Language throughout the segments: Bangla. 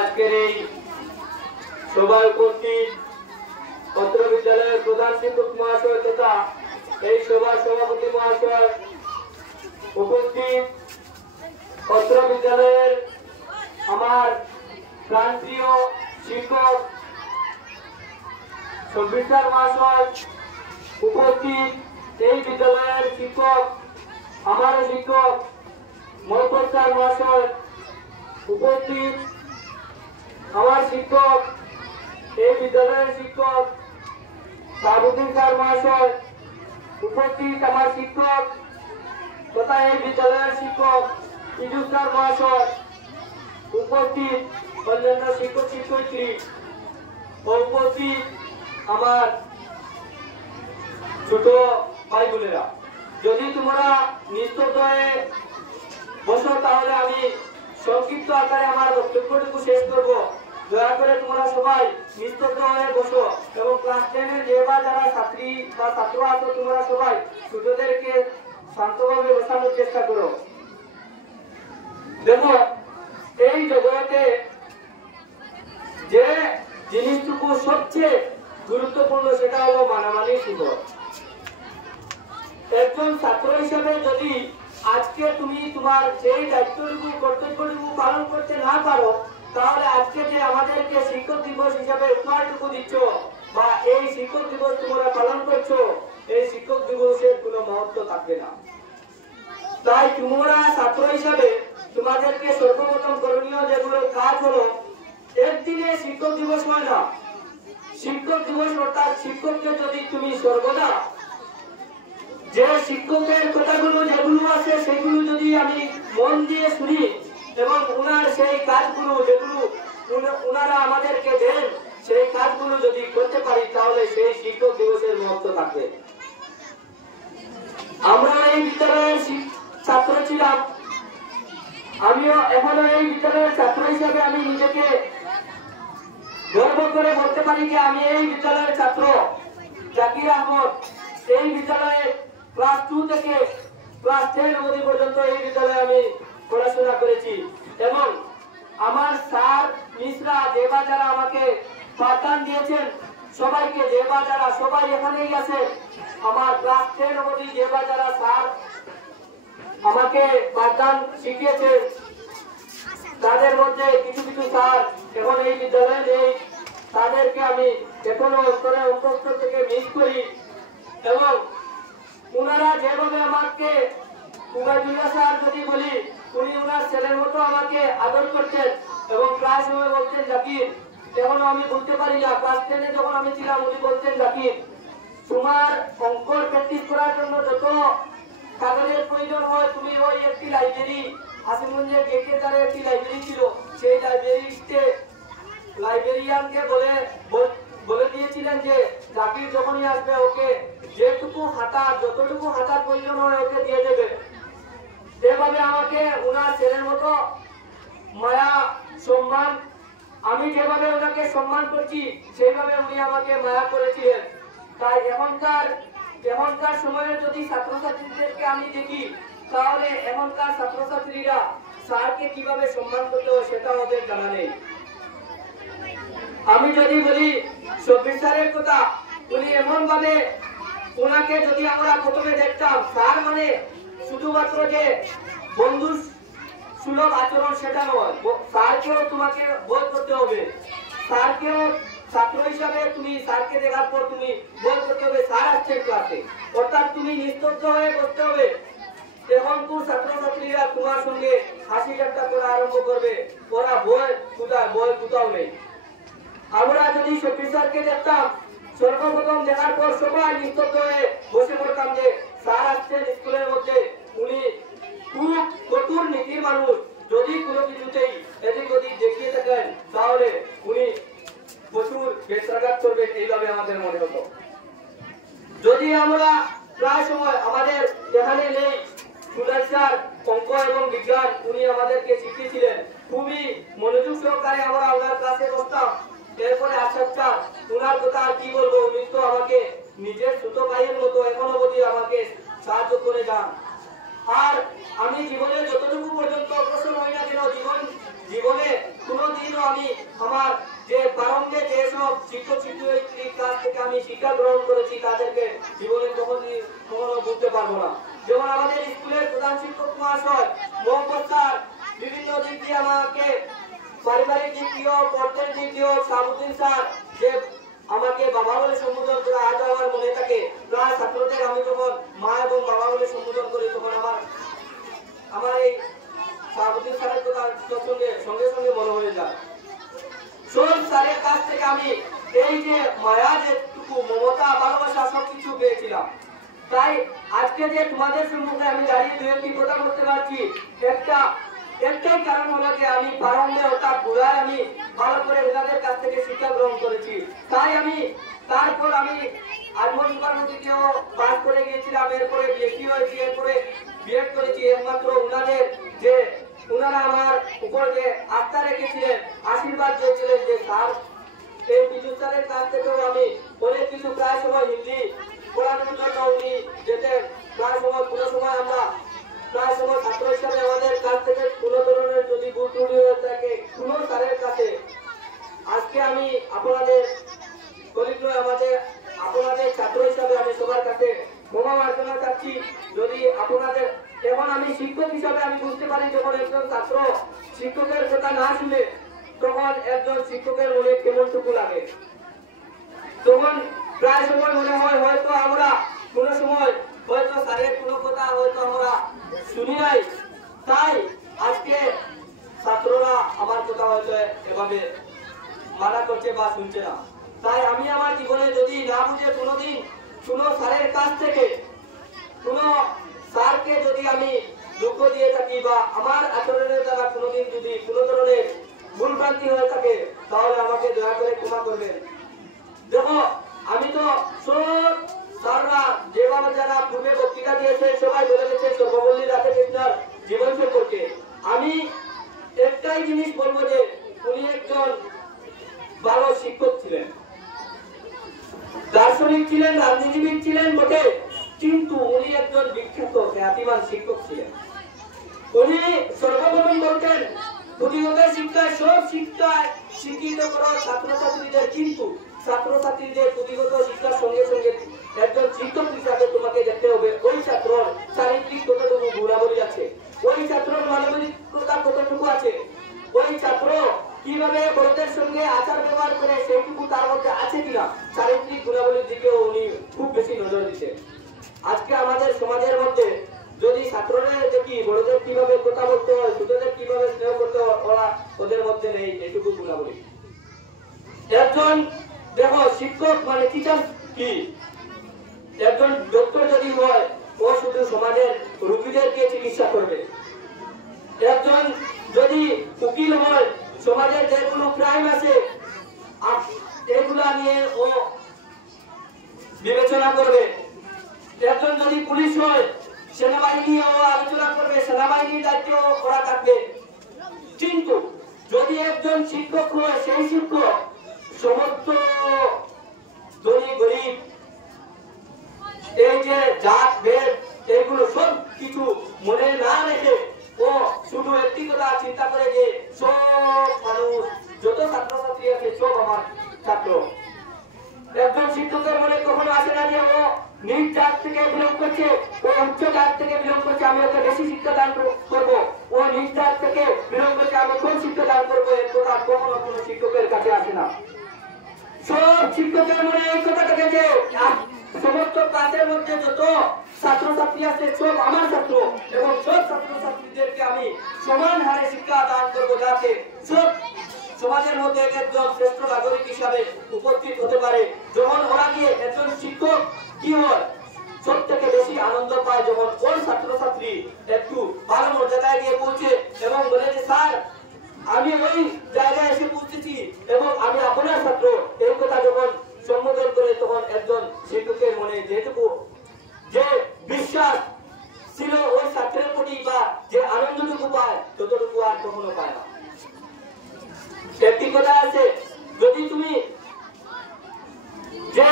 আজকের এই সভায় উপস্থিত পত্র বিদ্যালয়ের প্রধান শিক্ষক মহাশয় তথা এই সভার সভাপতি মহাশয়, উপস্থিত পত্র বিদ্যালয়ের আমার প্রান্তীয় শিক্ষক সব্বির মহাশয়, উপস্থিত এই বিদ্যালয়ের শিক্ষক আমার শিক্ষক মহব্বর মহাশয়, উপস্থিত আমার শিক্ষক এই বিদ্যালয়ের শিক্ষক সাবুদ্দিন স্যার মহাশয়, উপস্থিত আমার শিক্ষক তথা এই বিদ্যালয়ের শিক্ষক ইজু স্যার মহাশয়, উপস্থিত অন্যান্য শিক্ষক শিক্ষয়িত্রী ও উপস্থিত আমার ছোট ভাই বোনেরা, যদি তোমরা নিস্তব্ধ হয়ে বসো তাহলে আমি সংক্ষিপ্ত আকারে আমার বক্তব্যটুকু শেষ করব। দয়া করে তোমরা সবাই নিস্তব্ধ হয়ে বসো এবং ক্লাস 10 এর যে বা যারা ছাত্রী বা ছাত্র আছো তোমরা সবাই ছোটদেরকে শান্তভাবে বসানোর চেষ্টা করো। দেখো, এই জগতে যে জিনিসটুকু সবচেয়ে গুরুত্বপূর্ণ সেটা হলো মানামানি সুন্দর। একজন ছাত্র হিসেবে যদি আজকে তুমি তোমার সেই দায়িত্বটুকু কর্তব্যটুকু পালন করতে না পারো, তাহলে আজকে যে আমাদেরকে শিক্ষক দিবস হিসাবে উপহারটুকু দিচ্ছ বা এই শিক্ষক দিবস তোমরা পালন করছো, এই শিক্ষক দিবসের কোনো মহত্ব থাকবে না। তাই তোমরা ছাত্র হিসাবে তোমাদেরকে সর্বপ্রথম করণীয় যেগুলো কাজ হলো, একদিনে শিক্ষক দিবস হয় না। শিক্ষক দিবস অর্থাৎ শিক্ষককে যদি তুমি সর্বদা যে শিক্ষকের কথাগুলো যেগুলো আছে সেগুলো যদি আমি মন দিয়ে শুনি এবং ওনার সেই কাজগুলো যেগুলো ওনারা আমাদেরকে দেন সেই কাজগুলো যদি করতে পারি, তাহলে সেই শিক্ষক দিবসের মহত্ব থাকবে। আমরা এই বিদ্যালয়ের ছাত্র ছিলাম, আমিও এখনো এই বিদ্যালয়ের ছাত্র হিসাবে আমি নিজেকে গর্ব করে বলতে পারি যে আমি এই বিদ্যালয়ের ছাত্র জাকির আহমদ। এই বিদ্যালয়ে ক্লাস 2 থেকে ক্লাস 10 অবধি পর্যন্ত এই বিদ্যালয়ে আমি পড়াশোনা করেছি এবং আমার স্যার মিসরা যে বা যারা আমাকে পাঠদান দিয়েছেন সবাইকে, যে বা যারা সবাই এখানেই আছে, আমার ক্লাস 10 অবধি যে বা যারা স্যার আমাকে পাঠদান শিখিয়েছেন তাদের মধ্যে কিছু কিছু স্যার এখন এই বিদ্যালয়ে নেই, তাদেরকে আমি এখনো অন্তরে অন্তঃস্থল থেকে মিস করি এবং ওনারা যেভাবে আমাকে উবাইদুল্লাহ স্যার যদি বলি উনি ওনার ছেলের মতো আমাকে আদর করতেন এবং ক্লাস রুমে বলতেন জাকির, এখনো আমি বলতে পারি না, ক্লাস 10 এ যখন আমি ছিলাম উনি বলতেন জাকির তোমার অঙ্কর প্র্যাকটিস করার জন্য যত কাগজের প্রয়োজন হয় তুমি ওই একটি লাইব্রেরি আসিমগঞ্জের গেটের ধারে একটি লাইব্রেরি ছিল, সেই লাইব্রেরিতে লাইব্রেরিয়ানকে বলে দিয়েছিলেন যে জাকির যখনই আসবে ওকে যেটুকু হাঁটার যতটুকু হাঁটার প্রয়োজন হয় ওকে দিয়ে দেবে। এভাবে আমাকে ওনার ছেলের মতো মায়া সম্মান, আমি যেভাবে ওনাকে সম্মান করছি সেইভাবে উনি আমাকে মায়া করেছিলেন। তাই এখনকার সময়ে যদি ছাত্রছাত্রীদেরকে আমি দেখি তাহলে এখনকার ছাত্রছাত্রীরা স্যারকে কিভাবে সম্মান করতে হয় সেটা ওদের জানা নেই। আমি যদি বলি সব্বির স্যারের কথা, উনি এমন ভাবে ওনাকে যদি আমরা প্রথমে দেখতাম স্যার মানে শুধুমাত্র যে বন্ধু সুলভ আচরণ সেটা নয়, স্যারকেও তোমাকে বোধ করতে হবে, স্যারকেও ছাত্র হিসাবে তুমি স্যারকে দেখার পর তুমি বোধ করতে হবে স্যার আসছে ক্লাসে, অর্থাৎ তুমি নিস্তব্ধ হয়ে বসতে হবে। এখনকার ছাত্রছাত্রীরা তোমার সঙ্গে হাসি ঠাট্টা করা আরম্ভ করবে, ওরা বই কোথাও নেই। আমরা যদি সব্বির স্যারকে দেখতাম সর্বপ্রথম দেখার পর সবাই নিস্তব্ধ হয়ে বসে পড়তাম যে স্যার আসছেন স্কুলের মধ্যে, উনি খুব কঠোর নীতির মানুষ, যদি কোনো কিছুতেই এদিক ওদিক দেখিয়ে থাকেন তাহলে উনি প্রচুর বেত্রাঘাত করবেন, এইভাবে আমাদের মনে হতো। যদি আমরা প্রায় সময় আমাদের এখানে নেই সুলাল স্যার অঙ্ক এবং বিজ্ঞান উনি আমাদেরকে শিখিয়েছিলেন, খুবই মনোযোগ সহকারে আমরা ওনার ক্লাসে বসতাম। এরপরে আসাদটা ওনার কথা আর কি বলবো, উনি তো আমাকে নিজের ছোট ভাইয়ের মতো এখনো অবধি আমাকে সাহায্য করে যান। আর আমি জীবনে যতটুকু পর্যন্ত অগ্রসর হই না কেন জীবনে কোনোদিনও আমি আমার যে প্রারম্ভে যে সব শিক্ষক শিক্ষয়িত্রীর কাছ থেকে আমি শিক্ষা গ্রহণ করেছি তাদেরকে জীবনে কখনো বুঝতে পারবো না। যেমন আমাদের স্কুলের প্রধান শিক্ষক মহাশয় মোহাম্মদ স্যার বিভিন্ন দিক দিয়ে আমাকে পারিবারিক দিক দিয়েও পড়তের দিক দিয়েও সাবুদ্দিন স্যার যে আমাকে বাবা বলে সম্বোধন করে আজ আমার মনে থাকে। প্রায় ছাত্রদের আমি যখন মা এবং বাবা বলে সম্বোধন করি তখন আমার এই সাবুদ্দিন স্যারের কথা সঙ্গে সঙ্গে মনে হয়ে যায়। সব স্যারের কাছ থেকে আমি এই যে মায়া যেটুকু মমতা ভালোবাসা সবকিছু পেয়েছিলাম। তাই আজকে যে তোমাদের সম্মুখে আমি দাঁড়িয়ে দু একটি কথা বলতে পারছি একটাই কারণ হলো যে আমি প্রারম্ভে অর্থাৎ গোড়ায় আমি ভালো করে ওনাদের কাছ থেকে শিক্ষা গ্রহণ করেছি। তাই তারপর আমি আজমল ইউনিভার্সিটিতেও পাস করে গিয়েছিলাম, এরপরে বিএসসি হয়েছি, এরপরে বিএড করেছি। একমাত্র ওনারা আমার উপর যে আস্থা রেখেছিলেন, আশীর্বাদ দিয়েছিলেন যে স্যার এই বিদ্যুৎ স্যারের কাছ থেকেও আমি অনেক কিছু প্রায় সময় হিন্দি পড়ানোর জন্য উনি যেতেন। কোনো সময় আমরা প্রায় সময় ছাত্র হিসাবে আমাদের কাছ থেকে কোনো ধরনের যদি ভুল ত্রুটি হয়ে থাকে কোনো স্যারের কাছে আজকে আমি আপনাদের ছাত্র হিসাবে আমি সবার কাছে ক্ষমা প্রার্থনা চাচ্ছি। যদি আপনাদের এখন আমি শিক্ষক হিসাবে আমি বুঝতে পারি যখন একজন ছাত্র শিক্ষকের কথা না শুনে তখন একজন শিক্ষকের মনে কেমনটুকু লাগে। তখন প্রায় সময় মনে হয় হয়তো আমরা কোনো সময় হয়তো স্যারের কোনো কথা হয়তো আমরা শুনি নাই, তাই আজকে ছাত্ররা আমার কথা হয়তো এভাবে মানা করছে বা শুনছে না। তাই আমি আমার জীবনে যদি না বুঝে কোনোদিন কোনো স্যারের কাছ থেকে কোনো স্যারকে যদি আমি দুঃখ দিয়ে থাকি বা আমার আচরণের দ্বারা কোনোদিন যদি কোনো ধরনের ভুলভ্রান্তি হয়ে থাকে তাহলে আমাকে দয়া করে ক্ষমা করবেন। দেখো আমি তো সব স্যাররা যেভাবে যারা পূর্বে বক্তৃতা দিয়েছেন সবাই বলে গেছে সর্বপল্লী রাধাকৃষ্ণের জীবন সম্পর্কে। আমি একটাই জিনিস বলবো যে উনি একজন ভালো শিক্ষক ছিলেন, দার্শনিক ছিলেন, রাজনীতিবিদ ছিলেন বটে, কিন্তু উনি একজন বিখ্যাত খ্যাতিমান শিক্ষক ছিলেন। উনি সর্বপ্রথম বলতেন পুঁথিগত শিক্ষায় সব শিক্ষায় শিক্ষিত করা ছাত্রছাত্রীদের, কিন্তু ছাত্রছাত্রীদের পুঁথিগত শিক্ষার সঙ্গে সঙ্গে একজন শিক্ষক হিসাবে তোমাকে দেখতে হবে ওই ছাত্রর চারিত্রিক কতটুকু গুণাবলী আছে, ওই ছাত্রর মানবিকতা কতটুকু আছে, ওই ছাত্র কিভাবে বড়দের সঙ্গে আচার ব্যবহার করে সেইটুকু তার মধ্যে আছে কিনা, চারিত্রিক গুণাবলীর দিকেও উনি খুব বেশি নজর দিতেন। আজকে আমাদের সমাজের মধ্যে যদি ছাত্ররা দেখি বড়দের কিভাবে কথা বলতে হয়, ছোটদের কিভাবে স্নেহ করতে হয়, ওদের মধ্যে নেই এটুকু গুণাবলী। একজন দেখো শিক্ষক মানে টিচার কি, একজন ডক্টর যদি হয় ও শুধু সমাজের রোগীদেরকে চিকিৎসা করবে। একজন যদি উকিল হয় সমাজের যেগুলো ক্রাইম আছে এগুলা নিয়ে ও বিবেচনা করবে। একজন যদি পুলিশ হয় সেনাবাহিনী ও আলোচনা করবে, সেনাবাহিনীর দায়িত্ব ওরা থাকবে। কিন্তু যদি একজন শিক্ষক হয় সেই শিক্ষক সমস্ত ধনী গরিব এই যে জাত ভেদ এগুলো সব কিছু মনে না রেখে ও শুধু একটি কথা চিন্তা করে যে সব মানুষ যত ছাত্রছাত্রী আছে সব আমার ছাত্র। একজন শিক্ষকের মনে কখনো আসে না যে ও নিজ জাত থেকে বিলং করছে, ও উচ্চ জাত থেকে বিলং করছে, আমি ওকে বেশি শিক্ষা দান করবো, ও নিজ জাত থেকে বিলং করছে, আমি কোন শিক্ষা দান করবো, এর কথা কখনো কোনো শিক্ষকের কাছে আসে না। সব শিক্ষকের মনে এই কথা থাকে যে সমস্ত ক্লাসের মধ্যে যত ছাত্রছাত্রী আছে সব আমার ছাত্র এবং সব ছাত্রছাত্রীদেরকে আমি সমান হারে শিক্ষা দান করবো যাতে সব সমাজের মধ্যে একজন শ্রেষ্ঠ নাগরিক হিসাবে উপস্থিত হতে পারে। যখন ওরা গিয়ে একজন শিক্ষক কি হয় সব থেকে বেশি আনন্দ পায় যখন ওর ছাত্রছাত্রী একটু ভালো মর্যাদায় গিয়ে পৌঁছে এবং বলে যে স্যার আমি ওই জায়গায় এসে পৌঁছেছি এবং আমি আপনার ছাত্র, এই কথা যখন সম্বোধন করে তখন একজন শিক্ষকের মনে যেটুকু যে বিশ্বাস ছিল ওই ছাত্রের প্রতি বা যে আনন্দটুকু পায় ততটুকু আর কখনো পায় না। একটি কথা আছে, যদি তুমি যে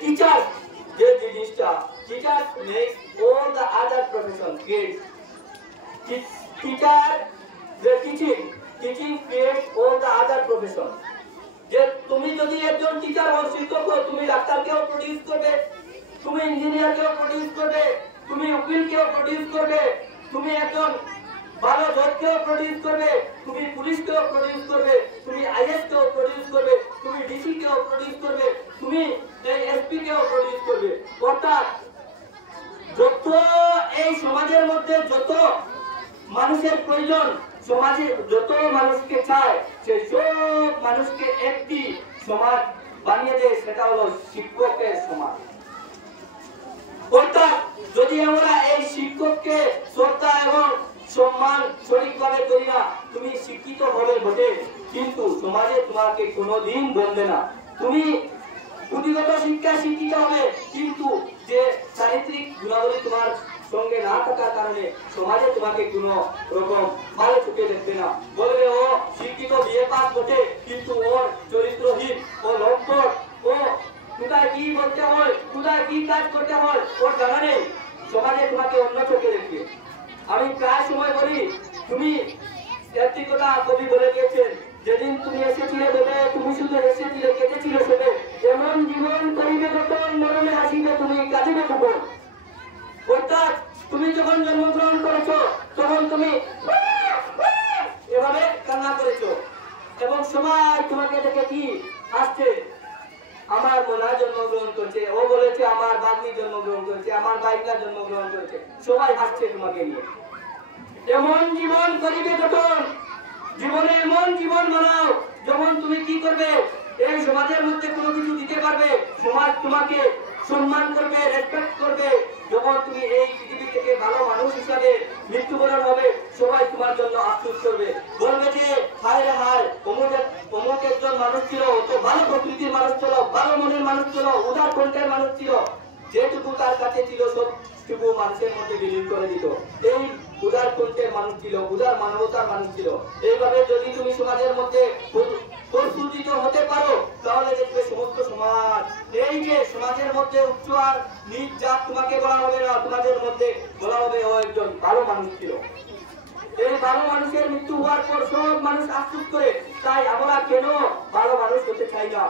টিচার যে জিনিসটা teacher makes all the other profession great. Teacher the teaching creates produce করবে, তুমি ইঞ্জিনিয়ারকেও প্রডিউস করবে, তুমি উকিলকেও প্রডিউস করবে, তুমি একজন ভালো জজকেও প্রডিউস করবে, তুমি পুলিশকেও প্রডিউস করবে, তুমি আইএস কেও প্রডিউস করবে, তুমি ডিসি কেও প্রডিউস করবে, তুমি এসপি কেও প্রডিউস করবে। অর্থাৎ যত এই সমাজের মধ্যে যত মানুষের প্রয়োজন, সমাজে যত মানুষকে চায়, সেই সব মানুষকে একটি সমাজ বানিয়ে দেয়, সেটা হলো শিক্ষকের সমাজ। অর্থাৎ যদি আমরা এই শিক্ষককে শ্রদ্ধা এবং সম্মান সঠিকভাবে করি না, তুমি শিক্ষিত হবে বটে, কিন্তু সমাজে তোমাকে কোনোদিন বলবে না। তুমি পুঁথিগত শিক্ষা শিক্ষিত হবে, কিন্তু যে চারিত্রিক গুণাবলী তোমার সঙ্গে না থাকার কারণে সমাজে তোমাকে কোনো রকম ভালো চোখে দেখবে না, বলবে ও শিক্ষিত বিয়ে পাস বটে, কিন্তু ওর চরিত্রহীন, ও লম্পট, ও কোথায় কি বলতে হয়, কোথায় কি কাজ করতে হয় ওর জানা নেই, সমাজে তোমাকে অন্য চোখে দেখবে। আমি প্রায় সময় বলি, তুমি একটি কথা কবি বলে গিয়েছেন, যেদিন তুমি এসেছিলে বলে তুমি শুধু এসেছিলে, কেটেছিলে শুনে, এমন জীবন করিবে যখন মরণে আসিবে তুমি কাঁদিবে তখন। অর্থাৎ তুমি যখন জন্মগ্রহণ করেছো তখন তুমি এভাবে কান্না করেছো এবং সবাই তোমাকে দেখে কি আসছে, আমার মোনা জন্মগ্রহণ করছে, ও বলেছে আমার বাগনি জন্মগ্রহণ করেছে, আমার বাইকটা জন্মগ্রহণ করেছে, সবাই হাসছে তোমাকে নিয়ে। এমন জীবন করিবে যখন, জীবনে এমন জীবন বানাও যখন তুমি কি করবে, এই সমাজের মধ্যে কোনো কিছু দিতে পারবে, সমাজ তোমাকে সম্মান করবে, রেসপেক্ট করবে। যখন তুমি এই পৃথিবী থেকে ভালো মানুষ হিসাবে মৃত্যুবরণ হবে, সবাই তোমার জন্য আফসোস করবে, বলবে যে হায় রে হায়, অমুক একজন মানুষ ছিল, তো ভালো প্রকৃতির মানুষ ছিল, ভালো মনের মানুষ ছিল, উদার কণ্ঠের মানুষ ছিল, যেটুকু তার কাছে ছিল সবটুকু মানুষের মধ্যে বিলীন করে দিত। এই উদার কণ্ঠের মানুষ ছিল, উদার মানবতার মানুষ ছিল। এইভাবে যদি তুমি সমাজের মধ্যে প্রস্ফুটিত হতে পারো, তাহলে দেখবে সমস্ত সমাজ, এই যে সমাজের মধ্যে উচ্চ আর নিচ জাত তোমাকে বলা হবে না, তোমাদের মধ্যে বলা হবে ও একজন ভালো মানুষ ছিল। এই ভালো মানুষের মৃত্যু হওয়ার পর সব মানুষ আফসোস করে, তাই আমরা কেন ভালো মানুষ হতে চাই না?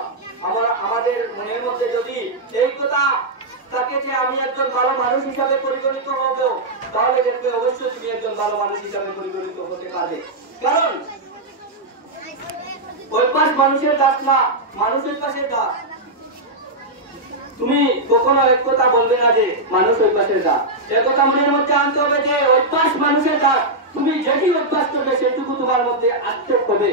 আমাদের মনের মধ্যে যদি এই কথা থাকে যে আমি একজন ভালো মানুষ হিসাবে পরিগণিত হব, তাহলে দেখবে অবশ্যই তুমি একজন ভালো মানুষ হিসাবে পরিগণিত হতে পারবে। কারণ অভ্যাস মানুষের দাস না, মানুষের পাশের দাস। তুমি কখনো এক কথা বলবে না যে মানুষ অভ্যাসের দাস, একথা মনের মধ্যে আনতে হবে যে অভ্যাস মানুষের দাস। তুমি যেটি অভ্যাস করবে সেটুকু তোমার মধ্যে আত্মক হবে।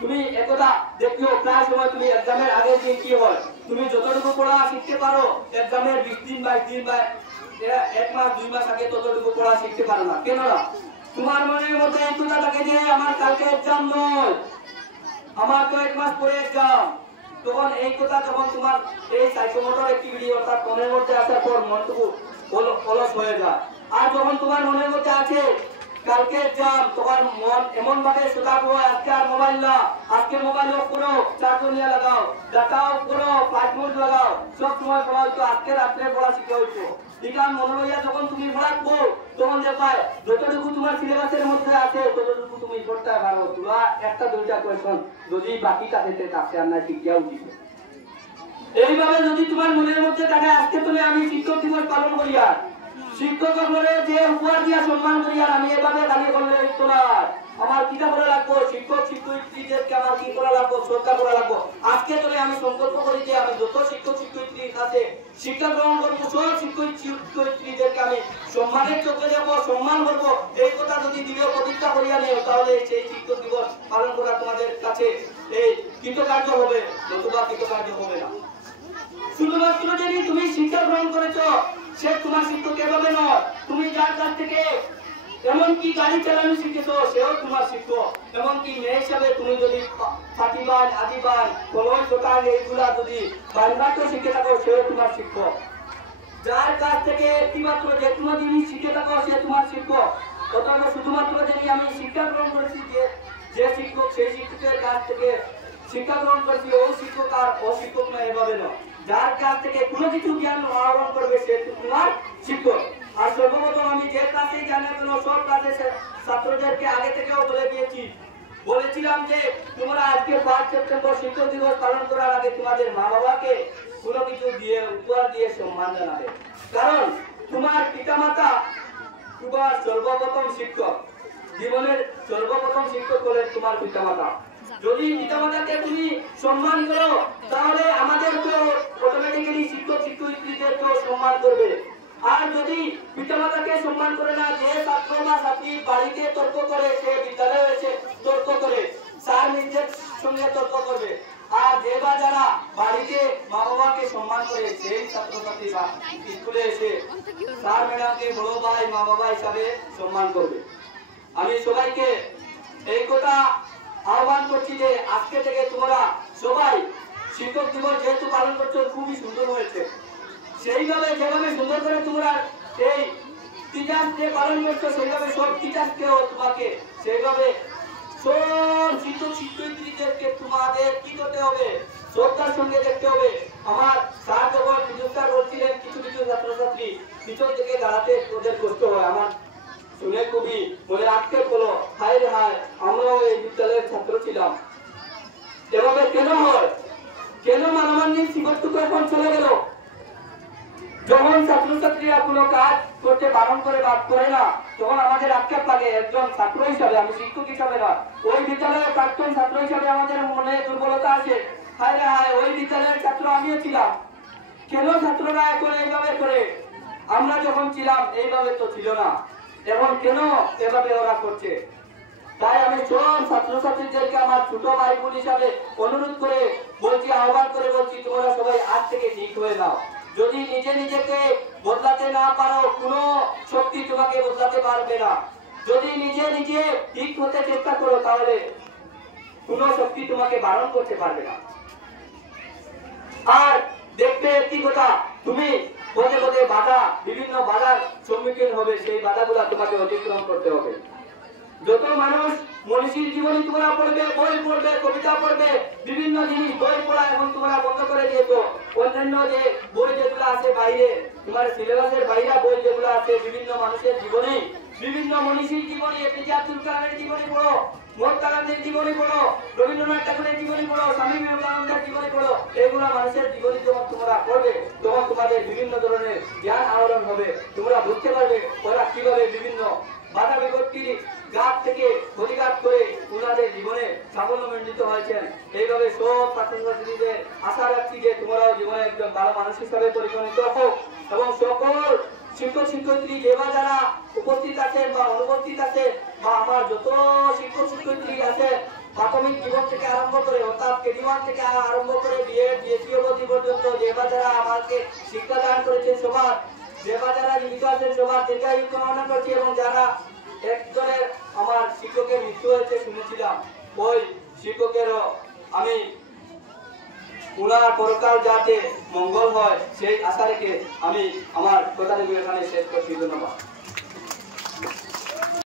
তুমি একথা দেখিও, প্রায় সময় তুমি এক্সামের আগের দিন কি হয়, তুমি যতটুকু পড়া শিখতে পারো এক্সামের 20 দিন বা 1 মাস 2 মাস আগে ততটুকু পড়া শিখতে পারো না। কেন না? তোমার মনের মধ্যে এই কথা থাকে যে আমার কালকে এক্সাম নয়, আমার তো 1 মাস পরে এক্সাম। তখন এই কথা যখন তোমার এই সাইকোমোটর অ্যাক্টিভিটি অর্থাৎ মনের মধ্যে আসার পর মনটুকু অলস হয়ে যায়। আর যখন তোমার মনের মধ্যে আছে কালকে এক্সাম, তোমার মন এমন ভাবে সজাগ হয়, আজকে আর মোবাইল না, আজকে মোবাইল অফ করো, চার্জ নিয়ে লাগাও, ডাটা অফ করো, ফ্লাইট মোড লাগাও, সব সময় পড়া হইতো, আজকে রাত্রে পড়া শিখে হইতো। বিকাল মনে হইয়া যখন তুমি পড়াবো, তখন দেখায় যতটুকু তোমার সিলেবাসের মধ্যে আছে ততটুকু তুমি পড়তে পারো। তোমার 1-2টা কোয়েশন যদি বাকি থাকে তাকে আর না শিখিয়াও দিবে। এইভাবে যদি তোমার মনের মধ্যে থাকে আজকে তুমি আমি শিক্ষক দিবস পালন করি, আর শিক্ষক বলে যে উপহার দিয়া সম্মান করি, আর আমি এভাবে দাঁড়িয়ে করলে হইতো না। আমার কিটা করা লাগবো, শিক্ষক শিক্ষয়িত্রীদেরকে আমার কি করা লাগবো, শ্রদ্ধা করা লাগবো। আজকে যদি আমি সংকল্প করি যে আমি যত শিক্ষক শিক্ষয়িত্রীর কাছে শিক্ষা গ্রহণ করবো, সব শিক্ষক শিক্ষয়িত্রীদেরকে আমি সম্মানের চোখে দেবো, সম্মান করবো, এই কথা যদি দৃঢ় প্রতিজ্ঞা করিয়া নেও, তাহলে সেই শিক্ষক দিবস পালন করা তোমাদের কাছে এই কৃতকার্য হবে, নতুবা কৃতকার্য হবে না। শুধুমাত্র যদি তুমি শিক্ষা গ্রহণ করেছো সে তোমার শিক্ষক এভাবে নয়, তুমি যার কাছ থেকে এমনকি গাড়ি চালানো শিখেছো সেও তোমার শিক্ষক। এমনকি মেয়ে হিসাবে তুমি যদি ফাটিবান আদিবান কলই দোকান এইগুলা যদি বাংলাতেও শিখে থাকো সেও তোমার শিক্ষক। যার কাছ থেকে একটিমাত্র যে কোনো জিনিস শিখে থাকো সে তোমার শিক্ষক। অথবা শুধুমাত্র যদি আমি শিক্ষা গ্রহণ করেছি যে শিক্ষক সেই শিক্ষকের কাছ থেকে শিক্ষা গ্রহণ করেছি ও শিক্ষক আর অশিক্ষক না, এভাবে নয়। যার কাছ থেকে কোনো কিছু জ্ঞান আহরণ করবে সে তোমার শিক্ষক। আর সর্বপ্রথম আমি যে ক্লাসেই জানি কেন সব ক্লাসে ছাত্রদেরকে আগে থেকেও বলে দিয়েছি বলেছিলাম যে তোমরা আজকে 5 সেপ্টেম্বর শিক্ষক দিবস পালন করার আগে তোমাদের মা বাবাকে কোনো কিছু দিয়ে উপহার দিয়ে সম্মান জানাবে, কারণ তোমার পিতামাতা তোমার সর্বপ্রথম শিক্ষক, জীবনের সর্বপ্রথম শিক্ষক হলেন তোমার পিতামাতা। যদি পিতামাতাকে তুমি সম্মান করো তাহলে আমাদের তো অটোমেটিক্যালি শিক্ষক শিক্ষয়িত্রীদের তো সম্মান করবে। আর যদি পিতামাতাকে সম্মান করে না, যে ছাত্র বা ছাত্রী বাড়িতে তর্ক করে, সে বিদ্যালয়ে এসে তর্ক করে, স্যার নিজের সঙ্গে তর্ক করবে। আর যে বা যারা বাড়িতে মা বাবাকে সম্মান করে, সেই ছাত্রছাত্রী বা স্কুলে এসে স্যার ম্যাডামকে বড় ভাই মা বাবা হিসাবে সম্মান করবে। আমি সবাইকে এই কথা আহ্বান করছি যে আজকে থেকে তোমরা সবাই শিক্ষক দিবস যেহেতু পালন করছো, খুবই সুন্দর হয়েছে, সেইভাবে যেভাবে সুন্দর করে তোমরা এই টিচার্স ডে পালন করছো, সেইভাবে সব টিচার্সকেও তোমাকে সেইভাবে সব শিক্ষক শিক্ষয়িত্রীদেরকে তোমাদের কি করতে হবে, শ্রদ্ধার সঙ্গে দেখতে হবে। আমার স্যার যখন বিদ্যুৎ বলছিলেন কিছু কিছু ছাত্রছাত্রী পিছন থেকে দাঁড়াতে ওদের কষ্ট হয়, আমার শুনে খুবই মনে আক্ষেপ হলো, হায় রে হায়, আমরাও এই বিদ্যালয়ের ছাত্র ছিলাম। এভাবে কেন হয়? কেন মানবান্বিক শিক্ষকটুকু এখন চলে গেল? যখন ছাত্রছাত্রীরা কোনো কাজ করতে বারণ করে বাদ করে না, তখন আমাদের আক্ষেপ লাগে। একজন ছাত্র হিসাবে, আমি শিক্ষক হিসাবে না, ওই বিদ্যালয়ের প্রাক্তন ছাত্র হিসাবে আমাদের মনে দুর্বলতা আছে, হায় রে হায়, ওই বিদ্যালয়ের ছাত্র আমিও ছিলাম, কেন ছাত্ররা এখন এইভাবে করে? আমরা যখন ছিলাম এইভাবে তো ছিল না, এখন কেন এভাবে ওরা করছে? তাই আমি সব ছাত্রছাত্রীদেরকে আমার ছোট ভাই বোন হিসাবে অনুরোধ করে বলছি, আহ্বান করে বলছি, তোমরা সবাই আজ থেকে ঠিক হয়ে নাও। যদি নিজে নিজেকে বদলাতে না পারো, কোনো শক্তি তোমাকে বদলাতে পারবে না। যদি নিজে নিজে ঠিক হতে চেষ্টা করো, তাহলে কোনো শক্তি তোমাকে বারণ করতে পারবে না। আর দেখবে একটি কথা, তুমি পদে পদে বাধা, বিভিন্ন বাধার সম্মুখীন হবে, সেই বাধাগুলা তোমাকে অতিক্রম করতে হবে। যত মানুষ মনীষীর জীবনী তোমরা পড়বে, বই পড়বে, কবিতা পড়বে, বিভিন্ন জিনিস বই পড়া এখন তোমরা বন্ধ করে দিয়েছো। অন্যান্য যে বই যেগুলো আছে বাইরে, তোমার সিলেবাসের বাইরে বই যেগুলো আছে, বিভিন্ন মানুষের জীবনী, বিভিন্ন মনীষীর জীবনী, এপিজে আব্দুল কালামের জীবনী পড়ো, মহাত্মা গান্ধীর জীবনী পড়ো, রবীন্দ্রনাথ ঠাকুরের জীবনী পড়ো, স্বামী বিবেকানন্দের জীবনী পড়ো। এইগুলা মানুষের জীবনী যখন তোমরা পড়বে, তখন তোমাদের বিভিন্ন ধরনের জ্ঞান আহরণ হবে। তোমরা বুঝতে পারবে ওরা কিভাবে বিভিন্ন বাধা বিপত্তির গাছ থেকে প্রতিঘাত করে ওনাদের জীবনে সাফল্যমণ্ডিত হয়েছেন। এইভাবে সব ছাত্রছাত্রীদের আশা রাখছি যে তোমরাও জীবনে একজন ভালো মানুষ হিসাবে পরিগণিত হোক, এবং সকল শিক্ষক শিক্ষয়িত্রী যে বা যারা উপস্থিত আছেন বা অনুপস্থিত আছে, বা আমার যত শিক্ষক শিক্ষয়িত্রী আছে, প্রাথমিক জীবন থেকে আরম্ভ করে, অর্থাৎ কেজি ওয়ান থেকে আরম্ভ করে বিএসসি অবধি পর্যন্ত যে বা যারা আমাকে শিক্ষা দান করেছেন, সবার যে বা যারা জীবিত আছেন, সবার দীর্ঘায়ু কামনা করছি। এবং যারা একজনের আমার শিক্ষকের মৃত্যু হয়েছে শুনেছিলাম, ওই শিক্ষকেরও আমি ওনার পরকাল যাতে মঙ্গল হয় সেই আশা রেখে আমি আমার কথাগুলো এখানে শেষ করছি। ধন্যবাদ।